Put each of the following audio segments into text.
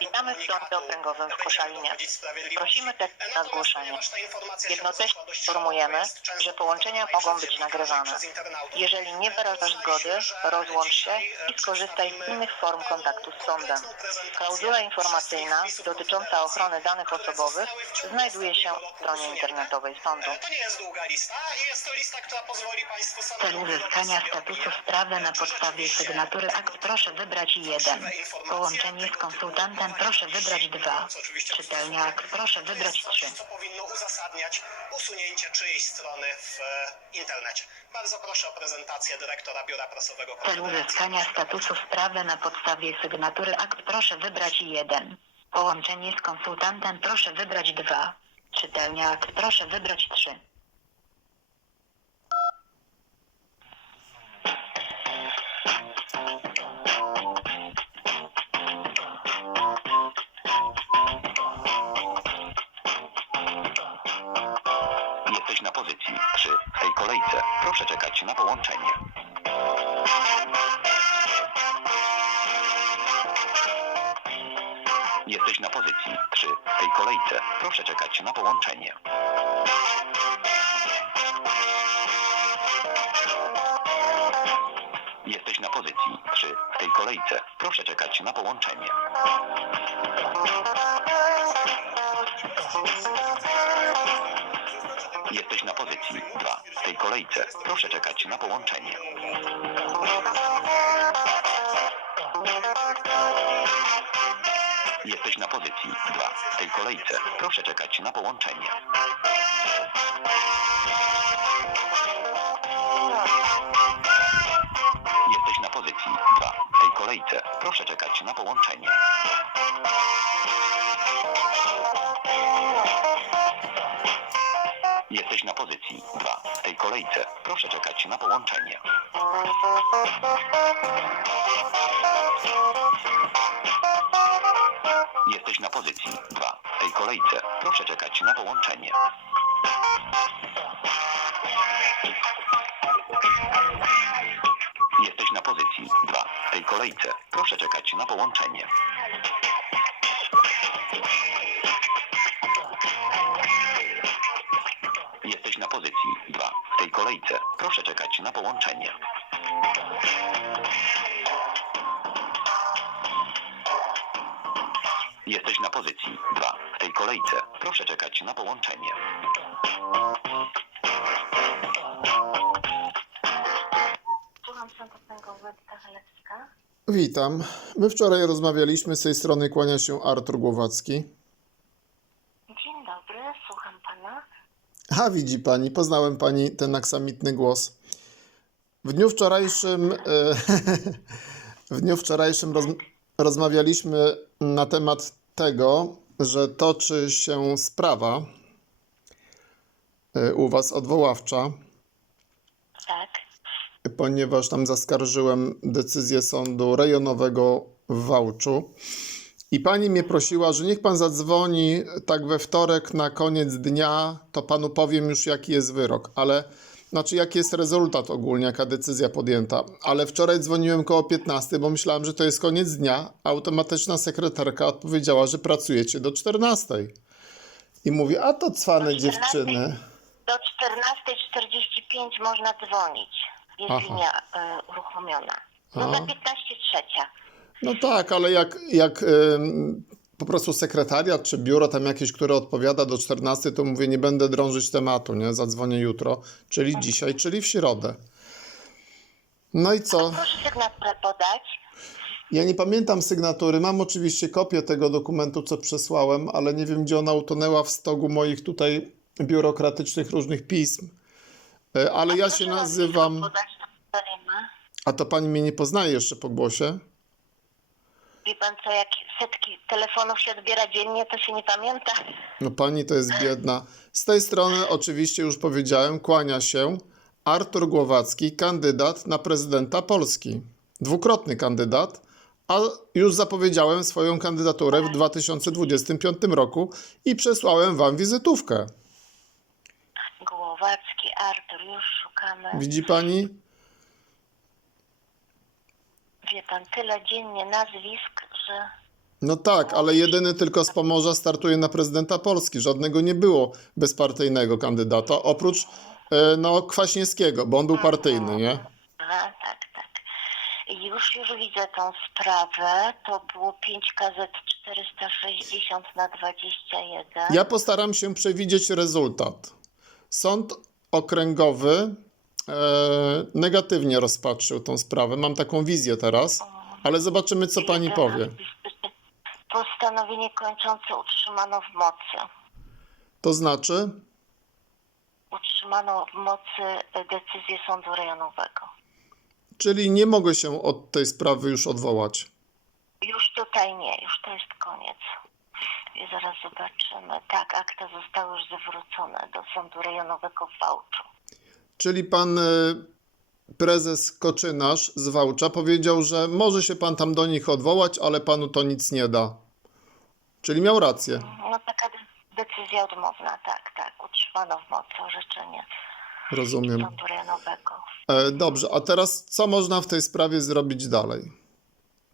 Witamy w Sądzie Okręgowym w Koszalinie. Prosimy tekst na Natomiast zgłoszenie. Jednocześnie informujemy, że połączenia mogą być nagrywane. Jeżeli nie wyrażasz zgody, rozłącz się i skorzystaj z innych form kontaktu z sądem. Klauzula informacyjna dotycząca ochrony danych osobowych znajduje się w stronie internetowej sądu. E, W celu uzyskania statusu sprawy na podstawie sygnatury akt proszę wybrać 1. Połączenie z konsultantem proszę wybrać 2. Czytelnia akt proszę wybrać 3. co powinno uzasadniać usunięcie czyjejś strony w e, internecie. Bardzo proszę o prezentację dyrektora Biura Prasowego W celu uzyskania statusu sprawy na podstawie sygnatury akt proszę wybrać 1. Połączenie z konsultantem proszę wybrać 2. Czytelnia akt proszę wybrać 3. Jesteś na pozycji 3 w tej kolejce. Proszę czekać na połączenie. Jesteś na pozycji 3 w tej kolejce. Proszę czekać na połączenie. Jesteś na pozycji 3 w tej kolejce. Proszę czekać na połączenie. Jesteś na pozycji 2 w tej kolejce. Proszę czekać na połączenie. Jesteś na pozycji 2 w tej kolejce. Proszę czekać na połączenie. Jesteś na pozycji 2 w tej kolejce. Proszę czekać na połączenie. Na pozycji 2 w tej kolejce. Proszę czekać na połączenie. Jesteś na pozycji 2 w tej kolejce. Proszę czekać na połączenie. Jesteś na pozycji 2 w tej kolejce. Proszę czekać na połączenie. Pozycji 2 w tej kolejce. Proszę czekać na połączenie. Jesteś na pozycji 2 w tej kolejce. Proszę czekać na połączenie. Słucham Sąd Okręgowy, Edyta Zalewska. Witam. My wczoraj rozmawialiśmy, z tej strony kłania się Artur Głowacki. A widzi pani, poznałem pani ten aksamitny głos. W dniu wczorajszym, e, w dniu wczorajszym roz, rozmawialiśmy na temat tego, że toczy się sprawa e, u was odwoławcza, Tak. ponieważ tam zaskarżyłem decyzję sądu rejonowego w Wałczu. I pani mnie prosiła, że niech pan zadzwoni tak we wtorek na koniec dnia, to panu powiem już jaki jest wyrok, ale znaczy jaki jest rezultat ogólnie, jaka decyzja podjęta. Ale wczoraj dzwoniłem koło 15, bo myślałem, że to jest koniec dnia. Automatyczna sekretarka odpowiedziała, że pracujecie do 14. I mówi, a to cwane Do 14? dziewczyny. Do 14.45 można dzwonić. Jest Aha. linia y, uruchomiona. No A. za 15 trzecia. No tak, ale jak, jak po prostu sekretariat czy biuro tam jakieś, które odpowiada do 14, to mówię, nie będę drążyć tematu, nie? Zadzwonię jutro, czyli dzisiaj, czyli w środę. No i co? Proszę sygnaturę podać. Ja nie pamiętam sygnatury. Mam oczywiście kopię tego dokumentu, co przesłałem, ale nie wiem, gdzie ona utonęła w stogu moich tutaj biurokratycznych różnych pism. E, Ale ja się nazywam. A to pani mnie nie poznaje jeszcze po głosie? Wie pan co, jak setki telefonów się odbiera dziennie, to się nie pamięta. No pani to jest biedna. Z tej strony oczywiście już powiedziałem, kłania się Artur Głowacki, kandydat na prezydenta Polski. Dwukrotny kandydat, a już zapowiedziałem swoją kandydaturę w 2025 roku i przesłałem wam wizytówkę. Głowacki, Artur, już szukamy. Widzi pani? Wie pan, tyle dziennie nazwisk, że No tak, ale jedyny tylko z Pomorza startuje na prezydenta Polski. Żadnego nie było bezpartyjnego kandydata, oprócz e, no, Kwaśniewskiego, bo on był partyjny, nie? A, tak, tak. Już, już widzę tą sprawę. To było 5 gazet 460 na 21. Ja postaram się przewidzieć rezultat. Sąd okręgowy negatywnie rozpatrzył tą sprawę. Mam taką wizję teraz, ale zobaczymy, co pani powie. Postanowienie kończące utrzymano w mocy. To znaczy, Utrzymano w mocy e, decyzję sądu rejonowego. czyli nie mogę się od tej sprawy już odwołać. Już tutaj nie, już to jest koniec. I zaraz zobaczymy. Tak, akta zostały już zwrócone do sądu rejonowego w Wałczu. Czyli pan e, prezes Koczynarz z Wałcza powiedział, że może się pan tam do nich odwołać, ale panu to nic nie da. Czyli miał rację. No taka de- decyzja odmowna, tak, tak. Utrzymano w mocy orzeczenie Rozumiem. E, dobrze, a teraz co można w tej sprawie zrobić dalej?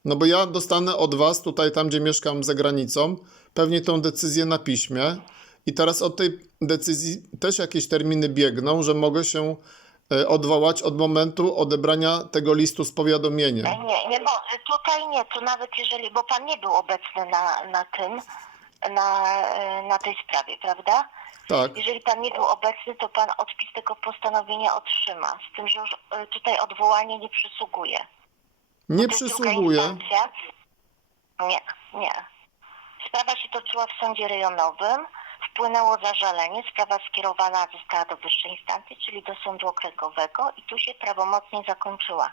No bo ja dostanę od was, tutaj tam gdzie mieszkam za granicą, pewnie tą decyzję na piśmie i teraz od tej decyzji też jakieś terminy biegną, że mogę się e, odwołać od momentu odebrania tego listu z powiadomieniem. E, Nie, nie, bo tutaj nie, to nawet jeżeli, bo pan nie był obecny na, na tym, na, e, na tej sprawie, prawda? Tak, Jeżeli pan nie był obecny, to pan odpis tego postanowienia otrzyma. Z tym, że już e, tutaj odwołanie nie przysługuje. nie przysługuje. Nie, nie. Sprawa się toczyła w sądzie rejonowym. Wpłynęło zażalenie. Sprawa skierowana została do wyższej instancji, czyli do sądu okręgowego i tu się prawomocnie zakończyła.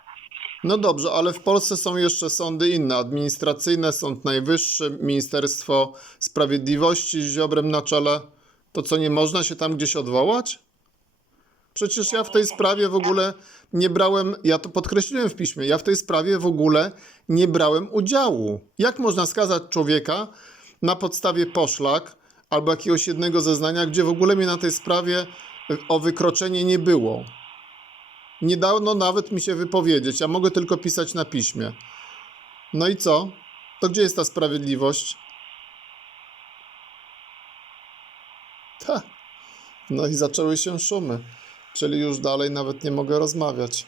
No dobrze, ale w Polsce są jeszcze sądy inne, administracyjne, Sąd Najwyższy, Ministerstwo Sprawiedliwości z Ziobrem na czele. To co, nie można się tam gdzieś odwołać? Przecież ja w tej sprawie w ogóle nie brałem, ja to podkreśliłem w piśmie, ja w tej sprawie w ogóle nie brałem udziału. Jak można skazać człowieka na podstawie poszlak albo jakiegoś jednego zeznania, gdzie w ogóle mnie na tej sprawie y, o wykroczenie nie było? Nie dano nawet mi się wypowiedzieć, ja mogę tylko pisać na piśmie. No i co? To gdzie jest ta sprawiedliwość? Ta. No i zaczęły się szumy, czyli już dalej nawet nie mogę rozmawiać.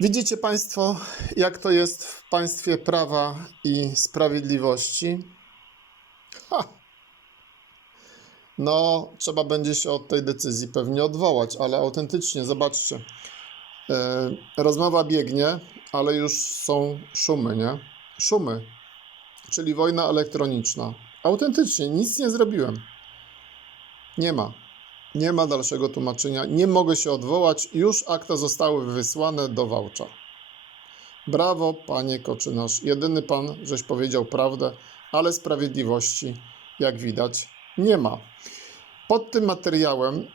Widzicie Państwo, jak to jest w państwie prawa i sprawiedliwości? Ha. No, trzeba będzie się od tej decyzji pewnie odwołać, ale autentycznie, zobaczcie. E, rozmowa biegnie, ale już są szumy, nie? Szumy, czyli wojna elektroniczna. Autentycznie, nic nie zrobiłem. Nie ma. Nie ma dalszego tłumaczenia. Nie mogę się odwołać. Już akta zostały wysłane do Wałcza. Brawo, panie Koczynarz. Jedyny pan, żeś powiedział prawdę, ale sprawiedliwości, jak widać, nie ma. Pod tym materiałem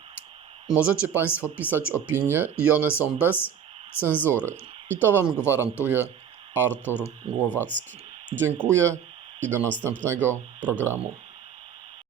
możecie Państwo pisać opinie i one są bez cenzury. I to Wam gwarantuje Artur Głowacki. Dziękuję i do następnego programu.